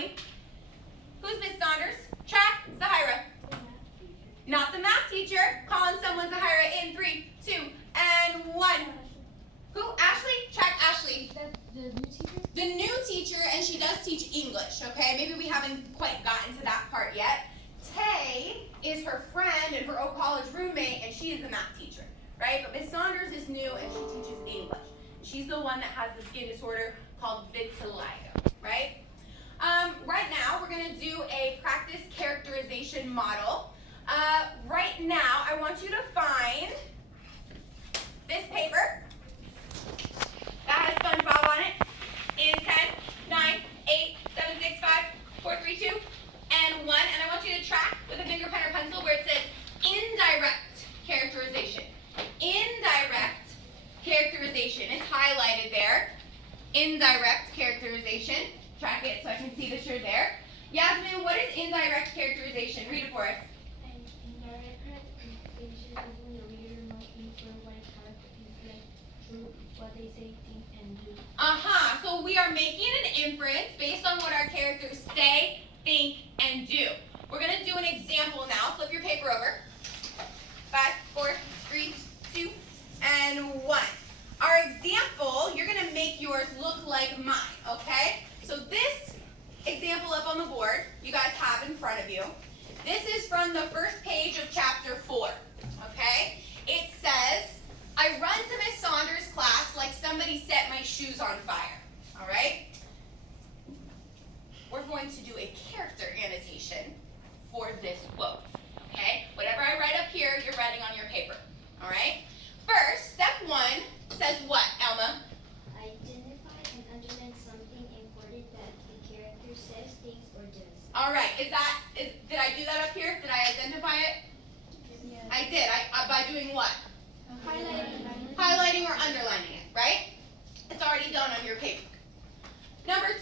me? Who's Miss Saunders? Track, Zahira. Not the math teacher. Calling someone Zahira in 3, 2, and 1. Who? Ashley? Track Ashley. The new teacher? The new teacher, and she does teach English, okay? Maybe we haven't quite gotten to that part yet. Tay is her friend and her old college roommate, and she is the math teacher, right? But Miss Saunders is new, and she teaches English. She's the one that has the skin disorder called vitiligo, right? Right now, we're going to do a practice characterization model. Right now, I want you to find this paper that has SpongeBob on it in 10, 9, 8, 7, 6, 5, 4, 3, 2, and 1. And I want you to track with a finger pen or pencil where it says indirect characterization. Indirect characterization is highlighted there. Indirect characterization. Track it so I can see that you're there. Yasmin, what is indirect characterization? Read it for us. An indirect characterization is when the reader must infer what a character is like through what they say, think, and do. So we are making an inference based on what our characters say, think, and do. We're going to do an example now. Flip your paper over. 5, 4, 3, 2, and 1. Our example, you're going to make yours look like mine, okay? So this example up on the board, you guys have in front of you. This is from the first page of chapter 4, okay? It says, I run to Miss Saunders' class like somebody set my shoes on fire, all right? We're going to do a character annotation for this quote, okay? Whatever I write up here, you're writing on your paper, all right? First, step 1 says what, Elma? Identify and underline something important that the character says, thinks, or does. All right, did I do that up here? Did I identify it? Yes. I did, by doing what? Highlighting. Highlighting or underlining it, right? It's already done on your paper. Number 2,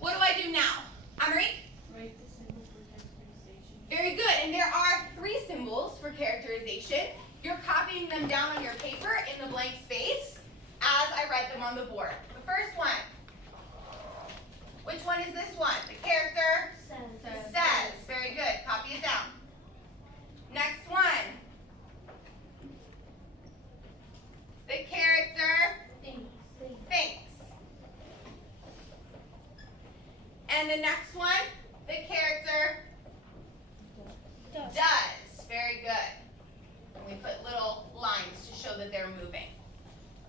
what do I do now? Amory? Write the symbol for characterization. Very good, and there are 3 symbols for characterization. You're copying them down on your paper in the blank space as I write them on the board. The first one. Which one is this one? The character says. Very good. Copy it down. Next one. The character thinks. And the next one, the character does. Very good. And we put little lines to show that they're moving.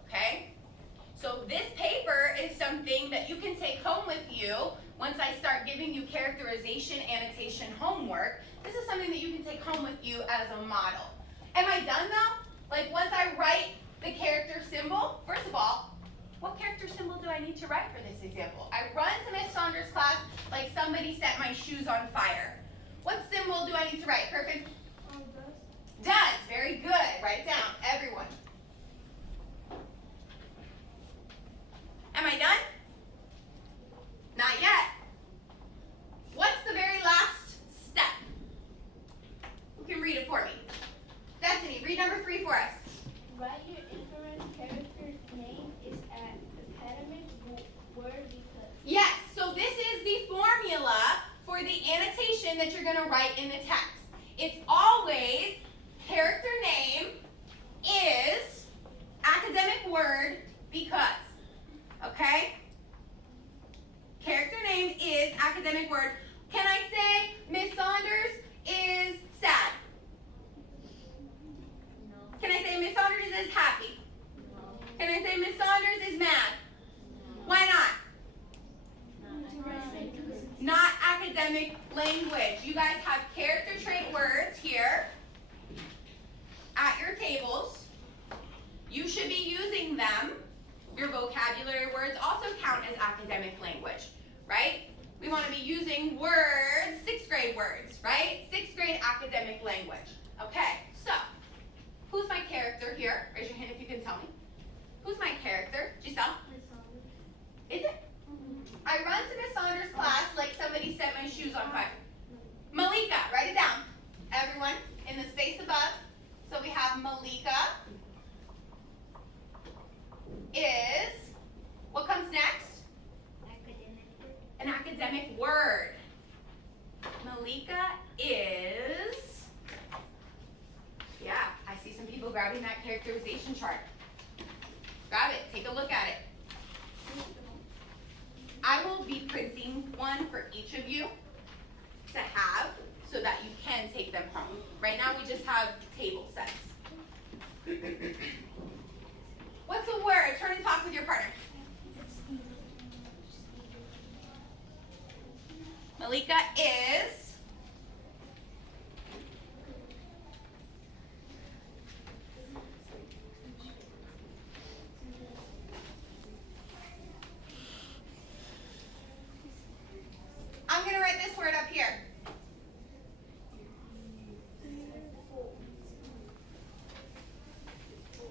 Okay? So this paper is something that you can take home with you once I start giving you characterization annotation homework. This is something that you can take home with you as a model. Am I done though? Like once I write the character symbol, first of all, what character symbol do I need to write for this example? I run to Miss Saunders' class like somebody set my shoes on fire. What symbol do I need to write? Perfect. Does. Very good. Write it down, everyone. Am I done? Not yet. What's the very last step? Who can read it for me? Destiny, read number 3 for us. Write your inference character's name is an academic word because. Yes, so this is the formula for the annotation that you're going to write in the text. It's always character name is academic word because. Okay? Character name is academic word. Can I say Miss Saunders is sad? No. Can I say Miss Saunders is happy? No. Can I say Miss Saunders is mad? No. Why not? Not. Not academic language. You guys have character trait words here at your tables. You should be using them. Your vocabulary words also count as academic language, right? We want to be using words, 6th grade words, right? 6th grade academic language. Okay, so who's my character here? Raise your hand if you can tell me. Who's my character? Giselle? Is it? I run to Miss Saunders' class like somebody set my shoes on fire. Malika, write it down. Everyone, in the space above. So we have Malika is, what comes next? Academic word. An academic academic word. Malika is, yeah, I see some people grabbing that characterization chart. Grab it, take a look at it. I will be printing one for each of you to have so that you can take them home. Right now we just have table sets. What's a word? Turn and talk with your partner. Malika is. I'm going to write this word up here.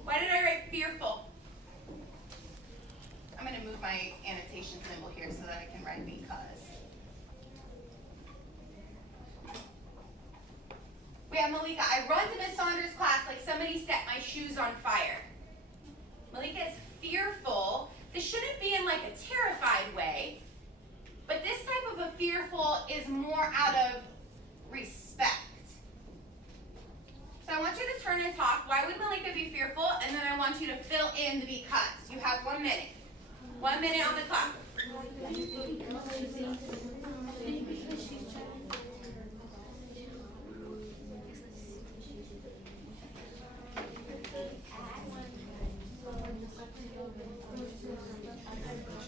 Why did I write fearful? I'm going to move my annotation symbol here so that I can write because. We have Malika. I run to Miss Saunders' class like somebody set my shoes on fire. Malika is fearful. This shouldn't be in like a terrified way, but this type of a fearful is more out of respect. So I want you to turn and talk. Why would Malika be fearful? And then I want you to fill in the because. You have 1 minute. 1 minute on the clock.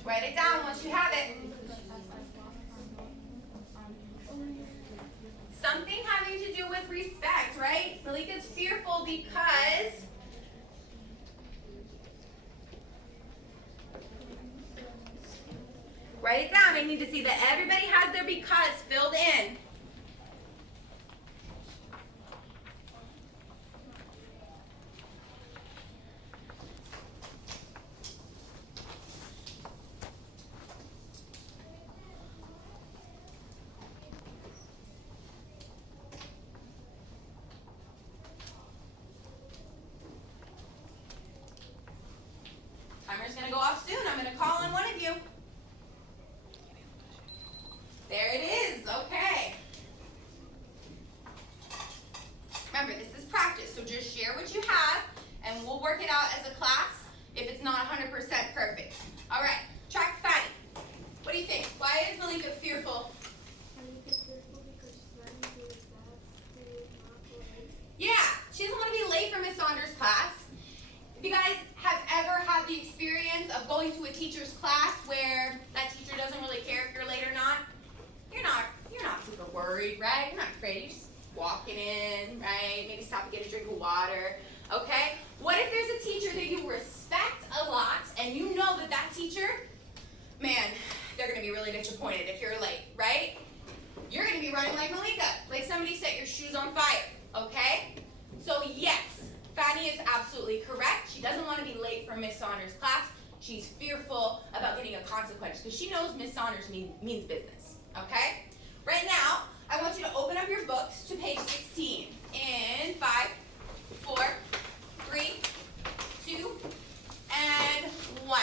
Write it down once you have it. Something having to do with respect, right? Malika's fearful because write it down. I need to see that everybody has their because filled in. Timer's going to go off soon. I'm going to call on one of you. There it is. Okay. Remember, this is practice, so just share what you have, and we'll work it out as a class if it's not 100% perfect. All right. Track Fatty. What do you think? Why is Malika fearful? Yeah, she doesn't want to be late for Miss Saunders' class. If you guys have ever had the experience of going to a teacher's class where that teacher doesn't really care if you're late or not, you're not super worried, right? You're not afraid. You're just walking in, right? Maybe stop and get a drink of water, okay? What if there's a teacher that you respect a lot and you know that that teacher, man, they're going to be really disappointed if you're late, right? You're going to be running like Malika, like somebody set your shoes on fire, okay? So yes, Fanny is absolutely correct. She doesn't want to be late for Miss Saunders' class. She's fearful about getting a consequence because she knows Miss Saunders means business, okay? Right now, I want you to open up your books to page 16 in 5, 4, 3, 2, and 1.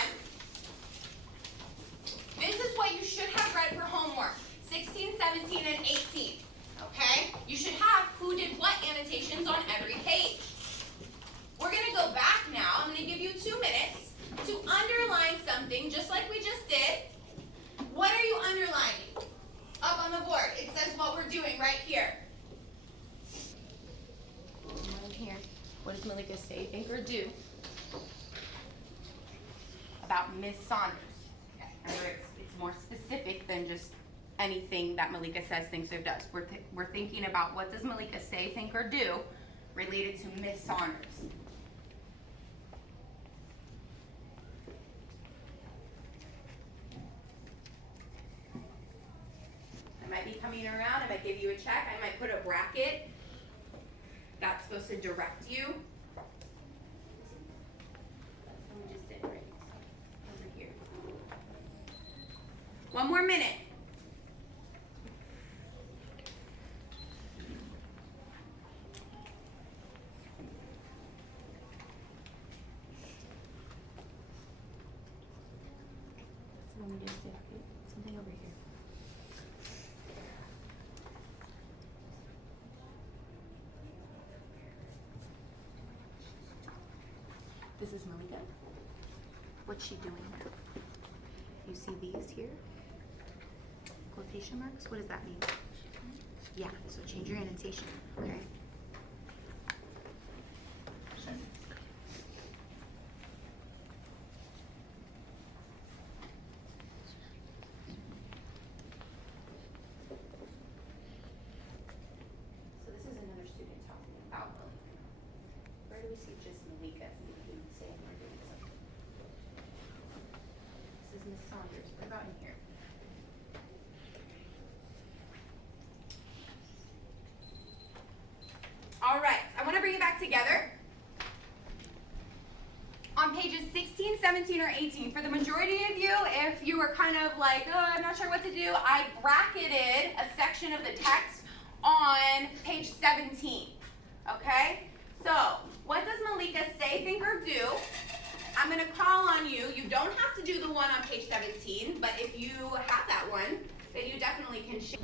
This is what you should have read for homework, 16, 17, and 18, okay? You should have who did what annotations on every page. We're going to go back now. I'm going to give you 2 minutes to underline something just like we just did. What are you underlining? Up on the board. It says what we're doing right here. Right here. What does Malika say, think, or do about Miss Saunders? Okay. Remember, it's more specific than just anything that Malika says, thinks, or does. We're thinking about what does Malika say, think, or do related to Miss Saunders. I might be coming around, I might give you a check, I might put a bracket that's supposed to direct you. That's what we just did, right? Over here. 1 more minute. That's what we just did. Something over here. This is Malika. What's she doing now? You see these here? Quotation marks? What does that mean? Yeah, so change your annotation, okay? So this is another student talking about Malika. Where do we see just Malika? Maybe saying we're doing something. This is Miss Saunders. What about in here? All right, I want to bring it back together. On pages 16, 17, or 18, for the majority of you, if you were kind of like, oh, I'm not sure what to do, I bracketed a section of the text on page 17, okay? So, what does Malika say, think, or do? I'm going to call on you. You don't have to do the one on page 17, but if you have that one, then you definitely can share.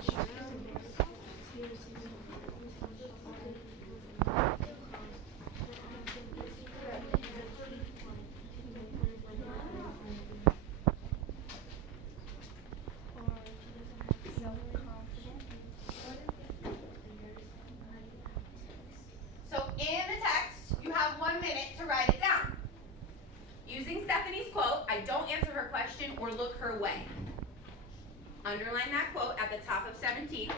So in the text, you have 1 minute to write it down. Using Stephanie's quote, I don't answer her question or look her way. Underline that quote at the top of 17.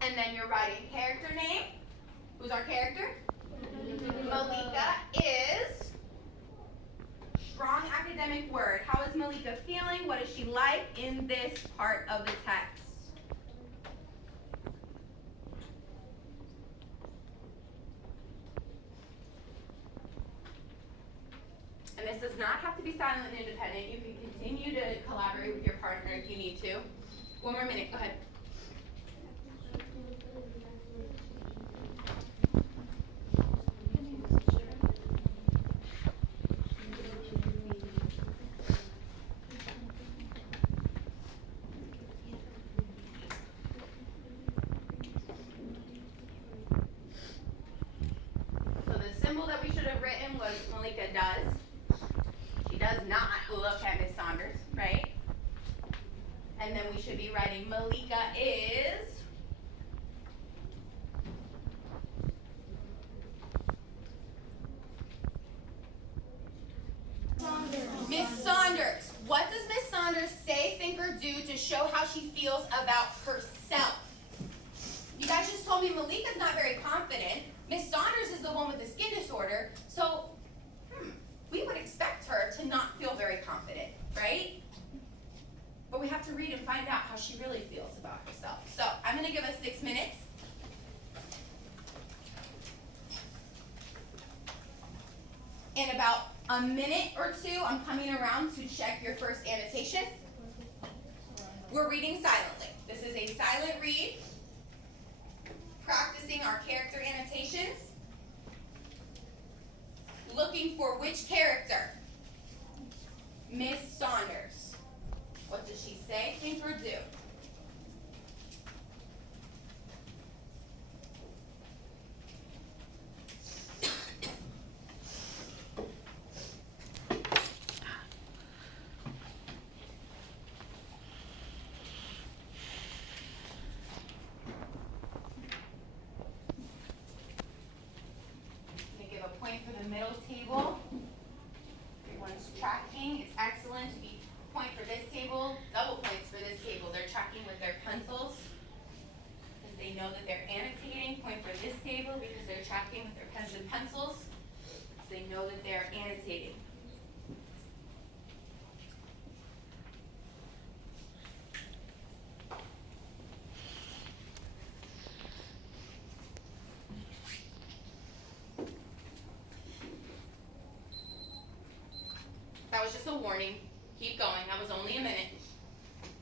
And then you're writing character name. Who's our character? Malika is strong academic word. How is Malika feeling? What is she like in this part of the text? And this does not have to be silent and independent. You can continue to collaborate with your partner if you need to. 1 more minute, go ahead. So the symbol that we should have written was Malika does. She does not look at Miss Saunders, right? And then we should be writing Malika is. Miss Saunders. What does Miss Saunders say, think, or do to show how she feels about herself? You guys just told me Malika's not very confident. Miss Saunders is the one with the skin disorder. So, we would expect her to not feel very confident, right? But we have to read and find out how she really feels about herself. So, I'm going to give us 6 minutes. In about a minute or two, I'm coming around to check your first annotation. We're reading silently. This is a silent read, practicing our character annotations. Looking for which character? Miss Saunders. What does she say, think, or do? Point for the middle table. Everyone's tracking. It's excellent to be point for this table, double points for this table. They're tracking with their pencils because they know that they're annotating. Point for this table because they're tracking with their pens and pencils because they know that they're annotating. That was just a warning. Keep going. That was only a minute.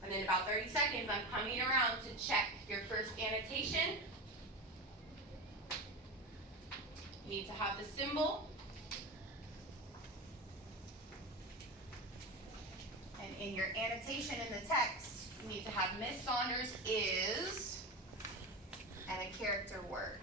And in about 30 seconds, I'm coming around to check your first annotation. You need to have the symbol. And in your annotation in the text, you need to have Miss Saunders is and a character word.